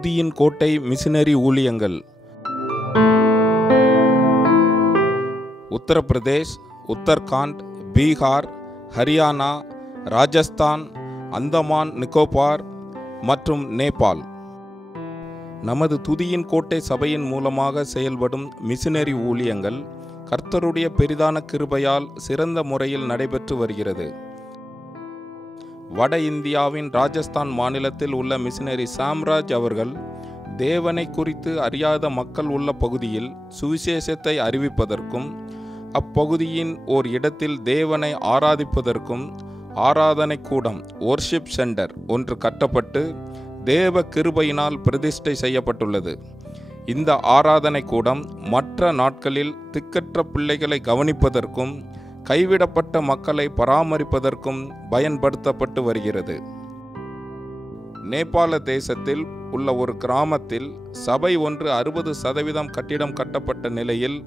துதியின் கோட்டை மிஷனரி ஊழியங்கள். உத்தரப்பிரதேஷ், உத்தரகாண்ட், பீகார், ஹரியானா, ராஜஸ்தான், அந்தமான் நிக்கோபார் மற்றும் நேபாள். நமது துதியின் கோட்டை சபையின் மூலமாக செயல்படும் மிஷனரி ஊழியங்கள் கர்த்தருடைய பெரிதான கிருபையால் சிறந்த முறையில் நடைபெற்று வருகிறது. வட இந்தியாவின் ராஜஸ்தான் மாநிலத்தில் உள்ள மிஷனரி சாம்ராஜ் அவர்கள் தேவனை குறித்து அறியாத மக்கள் உள்ள பகுதியில் சுவிசேஷத்தை அறிவிப்பதற்கும் அப்பகுதியின் ஓர் இடத்தில் தேவனை ஆராதிப்பதற்கும் ஆராதனை கூடம் வொர்ஷிப் சென்டர் ஒன்று கட்டப்பட்டு தேவ கிருபையினால் பிரதிஷ்டை செய்யப்பட்டுள்ளது. இந்த ஆராதனை கூடம் மற்ற நாட்களில் திக்கற்ற பிள்ளைகளை கவனிப்பதற்கும் கைவிடப்பட்ட மக்களை பராமரிப்பதற்கும் பயன்படுத்தப்பட்டு வருகிறது. நேபாள தேசத்தில் உள்ள ஒரு கிராமத்தில் சபை ஒன்று 60% கட்டிடம் கட்டப்பட்ட நிலையில்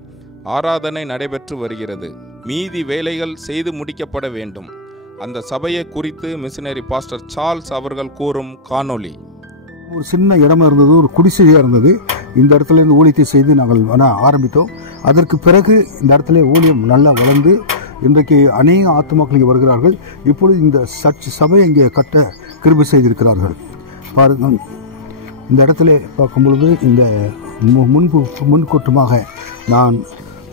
ஆராதனை நடைபெற்று வருகிறது. மீதி வேலைகள் செய்து முடிக்கப்பட வேண்டும். அந்த சபையை குறித்து மிஷனரி பாஸ்டர் சார்ல்ஸ் அவர்கள் கூறும் காணொளி. ஒரு சின்ன இடமா இருந்தது, ஒரு குடிசையாக இருந்தது. இந்த இடத்துல இருந்து ஊழியத்தை செய்து நாங்கள் ஆரம்பித்தோம். அதற்கு பிறகு இந்த இடத்துல ஊழியம் நல்லா வளர்ந்து இன்றைக்கு அநேக ஆத்துமாக்கள் இங்கே வருகிறார்கள். இப்பொழுது இந்த சபையை இங்கே கட்ட கிருபை செய்திருக்கிறார்கள். பாருங்கள், இந்த இடத்துல பார்க்கும் பொழுது இந்த முன்கூட்டமாக நான்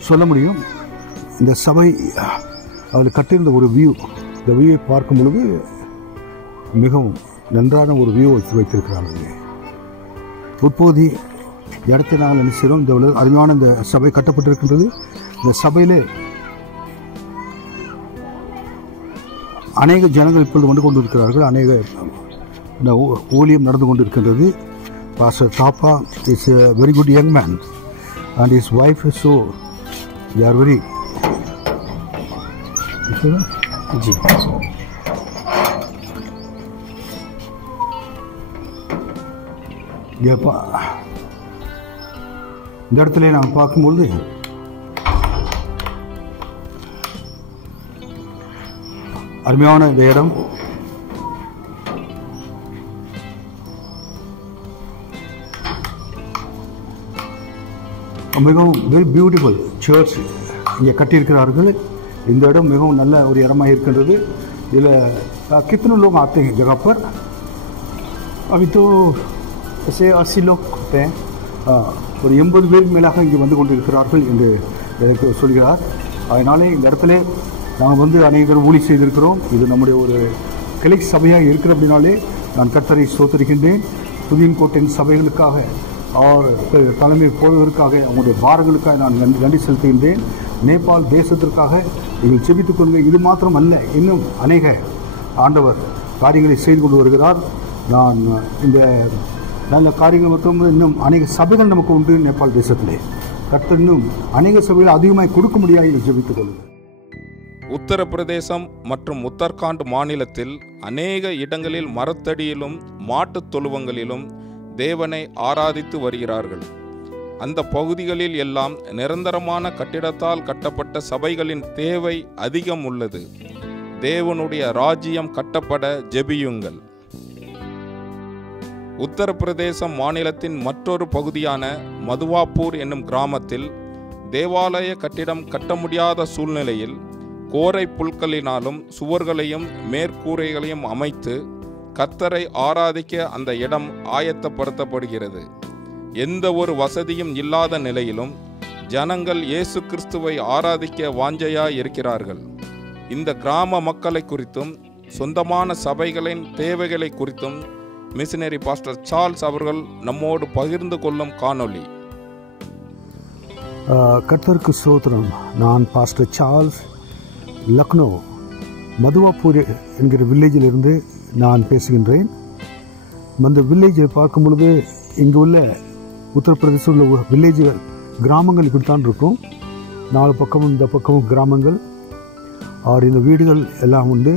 சொல்ல முடியும், இந்த சபை அதில் கட்டியிருந்த ஒரு வியூ, இந்த வியூவை பார்க்கும் பொழுது மிகவும் நன்றான ஒரு வியூ வைத்திருக்கிறார்கள். உற்பத்தி இடத்தை நாங்கள் என்ன செய்கிறோம், இந்த அருமையான இந்த சபை கட்டப்பட்டிருக்கின்றது. இந்த சபையிலே அநேக ஜனங்கள் இப்பொழுது வந்து கொண்டிருக்கிறார்கள். அநேக ஊழியம் நடந்து கொண்டிருக்கின்றது. Pastor Thapa is a very good young man and his wife is so they are very இந்த இடத்துல நான் பார்க்கும்பொழுது அருமையான இந்த இடம். மிகவும் வெரி பியூட்டிஃபுல் சர்ச் இங்கே கட்டியிருக்கிறார்கள். இந்த இடம் மிகவும் நல்ல ஒரு இடமாக இருக்கின்றது. இதில் कितने लोग आते हैं जगह पर? अभी तो ऐसे 80 लोग होते हैं. ஒரு 80 பேருக்கு மேலாக இங்கே வந்து கொண்டிருக்கிறார்கள் என்று எனக்கு சொல்கிறார். அதனாலே இந்த இடத்துல நாங்கள் வந்து அநேகர் ஊழி செய்திருக்கிறோம். இது நம்முடைய ஒரு கிளை சபையாக இருக்கிற அப்படின்னாலே நான் கர்த்தரை ஸ்தோத்திரிக்கின்றேன். துதியின் கோட்டையின் சபைகளுக்காக தலைமை போவதற்காக அவங்களுடைய பாரங்களுக்காக நான் நன்றி செலுத்துகின்றேன். நேபாள் தேசத்திற்காக நீங்கள் செபித்துக் கொள்ளுங்கள். இது மாத்திரம் அல்ல, இன்னும் அநேக ஆண்டவர் காரியங்களை செய்து கொண்டு வருகிறார். நான் இந்த நல்ல காரியங்கள் மட்டும் இன்னும் அநேக சபைகள் நமக்கு உண்டு. நேபாள் தேசத்திலே கர்த்தர் இன்னும் அநேக சபைகள் அதிகமாக கொடுக்க முடியாது. ஜெபித்துக் கொள்ளுங்கள். உத்தரப்பிரதேசம் மற்றும் உத்தரகாண்ட் மாநிலத்தில் அநேக இடங்களில் மரத்தடியிலும் மாட்டுத் தொழுவங்களிலும் தேவனை ஆராதித்து வருகிறார்கள். அந்த பகுதிகளில் எல்லாம் நிரந்தரமான கட்டிடத்தால் கட்டப்பட்ட சபைகளின் தேவை அதிகம் உள்ளது. தேவனுடைய ராஜ்யம் கட்டப்பட ஜெபியுங்கள். உத்தரப்பிரதேசம் மாநிலத்தின் மற்றொரு பகுதியான மதுவாப்பூர் என்னும் கிராமத்தில் தேவாலய கட்டிடம் கட்ட முடியாத சூழ்நிலையில் கோரை புல்களினாலும் சுவர்களையும் மேற்கூரைகளையும் அமைத்து கர்த்தரை ஆராதிக்க அந்த இடம் ஆயத்தப்படுத்தப்படுகிறது. எந்த ஒரு வசதியும் இல்லாத நிலையிலும் ஜனங்கள் இயேசு கிறிஸ்துவை ஆராதிக்க வாஞ்சையாய் இருக்கிறார்கள். இந்த கிராம மக்களை குறித்தும் சொந்தமான சபைகளின் தேவைகளை குறித்தும் மிஷனரி பாஸ்டர் சார்ல்ஸ் அவர்கள் நம்மோடு பகிர்ந்து கொள்ளும் காணொளி. கர்த்தருக்கு ஸ்தோத்திரம். நான் பாஸ்டர் சார்ல்ஸ், லக்னோ மதுவாப்பூர் என்கிற வில்லேஜிலிருந்து நான் பேசுகின்றேன். அந்த வில்லேஜை பார்க்கும் பொழுது இங்கே உள்ள உத்தரப்பிரதேசம் உள்ள வில்லேஜுகள் கிராமங்கள் இப்படித்தான் இருக்கும். 4 பக்கமும் இந்த பக்கமும் கிராமங்கள். இந்த வீடுகள் எல்லாம் உண்டு.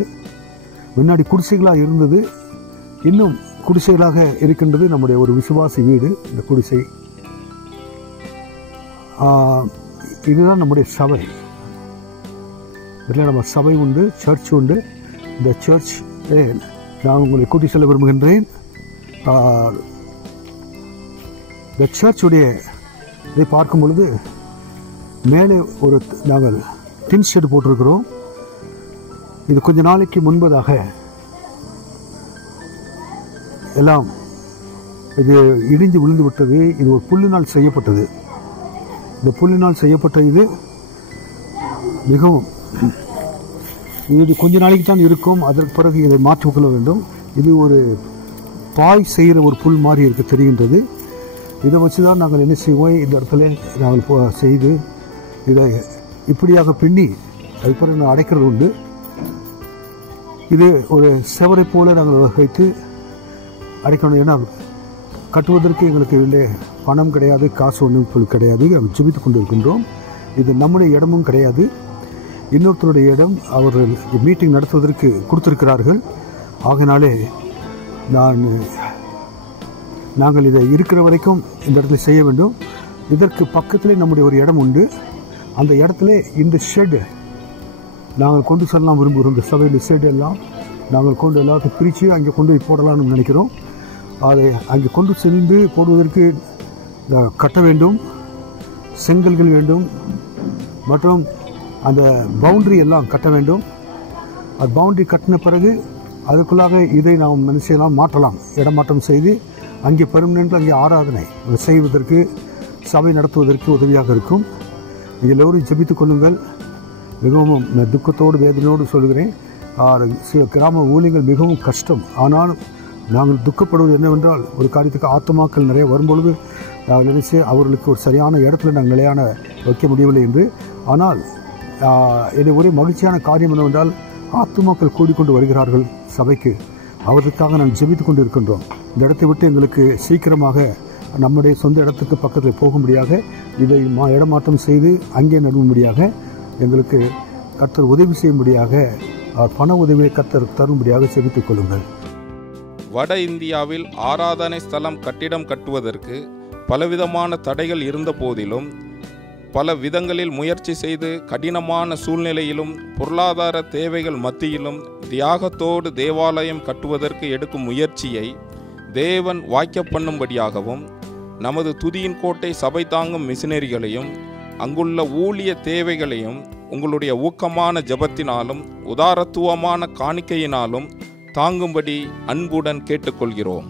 முன்னாடி குடிசைகளாக இருந்தது, இன்னும் குடிசைகளாக இருக்கின்றது. நம்முடைய ஒரு விசுவாசி வீடு இந்த குடிசை. இதுதான் நம்முடைய சபை. இதில் நம்ம சபை உண்டு, சர்ச் உண்டு. இந்த சர்ச் நான் உங்களை கூட்டி செல்ல விரும்புகின்றேன். இந்த சர்ச்சுடைய இதை பார்க்கும் பொழுது மேலே ஒரு நாங்கள் டின் ஷெட் போட்டிருக்கிறோம். இது கொஞ்ச நாளைக்கு முன்பதாக எல்லாம் இது இடிஞ்சு விழுந்து விட்டது. இது ஒரு புல்லினால் செய்யப்பட்டது. இந்த புல்லினால் செய்யப்பட்ட இது மிகவும் இது கொஞ்ச நாளைக்கு தான் இருக்கும். அதற்கு பிறகு இதை மாற்றிக்கொள்ள வேண்டும். இது ஒரு பாய் செய்கிற ஒரு புல் மாதிரி இருக்க தெரிகின்றது. இதை வச்சு தான் நாங்கள் என்ன செய்வோம், இந்த இடத்துல நாங்கள் செய்து இதை இப்படியாக பின்னி அதுக்கு பிறகு நாங்கள் அடைக்கிறது உண்டு. இது ஒரு செவரை போல நாங்கள் வைத்து அடைக்கணும். ஏன்னா கட்டுவதற்கு எங்களுக்கு இல்லை பணம் கிடையாது, காசு ஒன்றும் கிடையாது. நாங்கள் ஜெபித்து கொண்டு இருக்கின்றோம். இது நம்முடைய இடமும் கிடையாது, இன்னொருத்தருடைய இடம். அவர்கள் மீட்டிங் நடத்துவதற்கு கொடுத்திருக்கிறார்கள். ஆகினாலே நாங்கள் இதை இருக்கிற வரைக்கும் இந்த இடத்துல செய்ய வேண்டும். இதற்கு பக்கத்திலே நம்முடைய ஒரு இடம் உண்டு. அந்த இடத்துல இந்த ஷெட் நாங்கள் கொண்டு செல்லலாம் விரும்புகிறோம். இந்த சபையில் ஷெட் எல்லாம் நாங்கள் கொண்டு எல்லாத்தையும் பிரித்து அங்கே கொண்டு போய் போடலாம்னு நினைக்கிறோம். அதை அங்கே கொண்டு சென்று போடுவதற்கு கட்ட வேண்டும், செங்கல்கள் வேண்டும், மற்றும் அந்த பவுண்டரி எல்லாம் கட்ட வேண்டும். அது பவுண்டரி கட்டின பிறகு அதுக்குள்ளாக இதை நாம் மனுஷெல்லாம் மாற்றலாம், இடமாற்றம் செய்து அங்கே பெர்மனென்ட் அங்கே ஆராதனை செய்வதற்கு சபை நடத்துவதற்கு உதவியாக இருக்கும். நீங்கள் எல்லோரும் ஜெபித்துக் கொள்ளுங்கள். மிகவும் துக்கத்தோடு வேதனையோடு சொல்கிறேன், கிராம ஊழியங்கள் மிகவும் கஷ்டம். ஆனாலும் நாங்கள் துக்கப்படுவது என்னவென்றால், ஒரு காரியத்துக்கு ஆத்மாக்கள் நிறைய வரும்பொழுது நாங்கள் நினைச்சு அவர்களுக்கு ஒரு சரியான இடத்துல நாங்கள் நிலையான வைக்க முடியவில்லை என்று. ஆனால் இது ஒரே மகிழ்ச்சியான காரியம் என்னவென்றால், ஆத்மாக்கள் கூடிக்கொண்டு வருகிறார்கள் சபைக்கு. அவர்களுக்காக நான் ஜெபித்து கொண்டு இருக்கின்றோம். இந்த இடத்தை விட்டு எங்களுக்கு சீக்கிரமாக நம்முடைய சொந்த இடத்துக்கு பக்கத்தில் போகும்படியாக இதை இடமாற்றம் செய்து அங்கே நடுவும்படியாக எங்களுக்கு கர்த்தர் உதவி செய்யும்படியாக, பண உதவியை கர்த்தர் தரும்படியாக ஜெபித்துக் கொள்ளுங்கள். வட இந்தியாவில் ஆராதனை ஸ்தலம் கட்டிடம் கட்டுவதற்கு பலவிதமான தடைகள் இருந்த போதிலும், பல விதங்களில் முயற்சி செய்து கடினமான சூழ்நிலையிலும் பொருளாதார தேவைகள் மத்தியிலும் தியாகத்தோடு தேவாலயம் கட்டுவதற்கு எடுக்கும் முயற்சியை தேவன் வாய்க்க பண்ணும்படியாகவும், நமது துதியின் கோட்டை சபை தாங்கும் மிஷினரிகளையும் அங்குள்ள ஊழிய தேவைகளையும் உங்களுடைய ஊக்கமான ஜெபத்தினாலும் உதாரத்துவமான காணிக்கையினாலும் தாங்கும்படி அன்புடன் கேட்டுக்கொள்கிறோம்.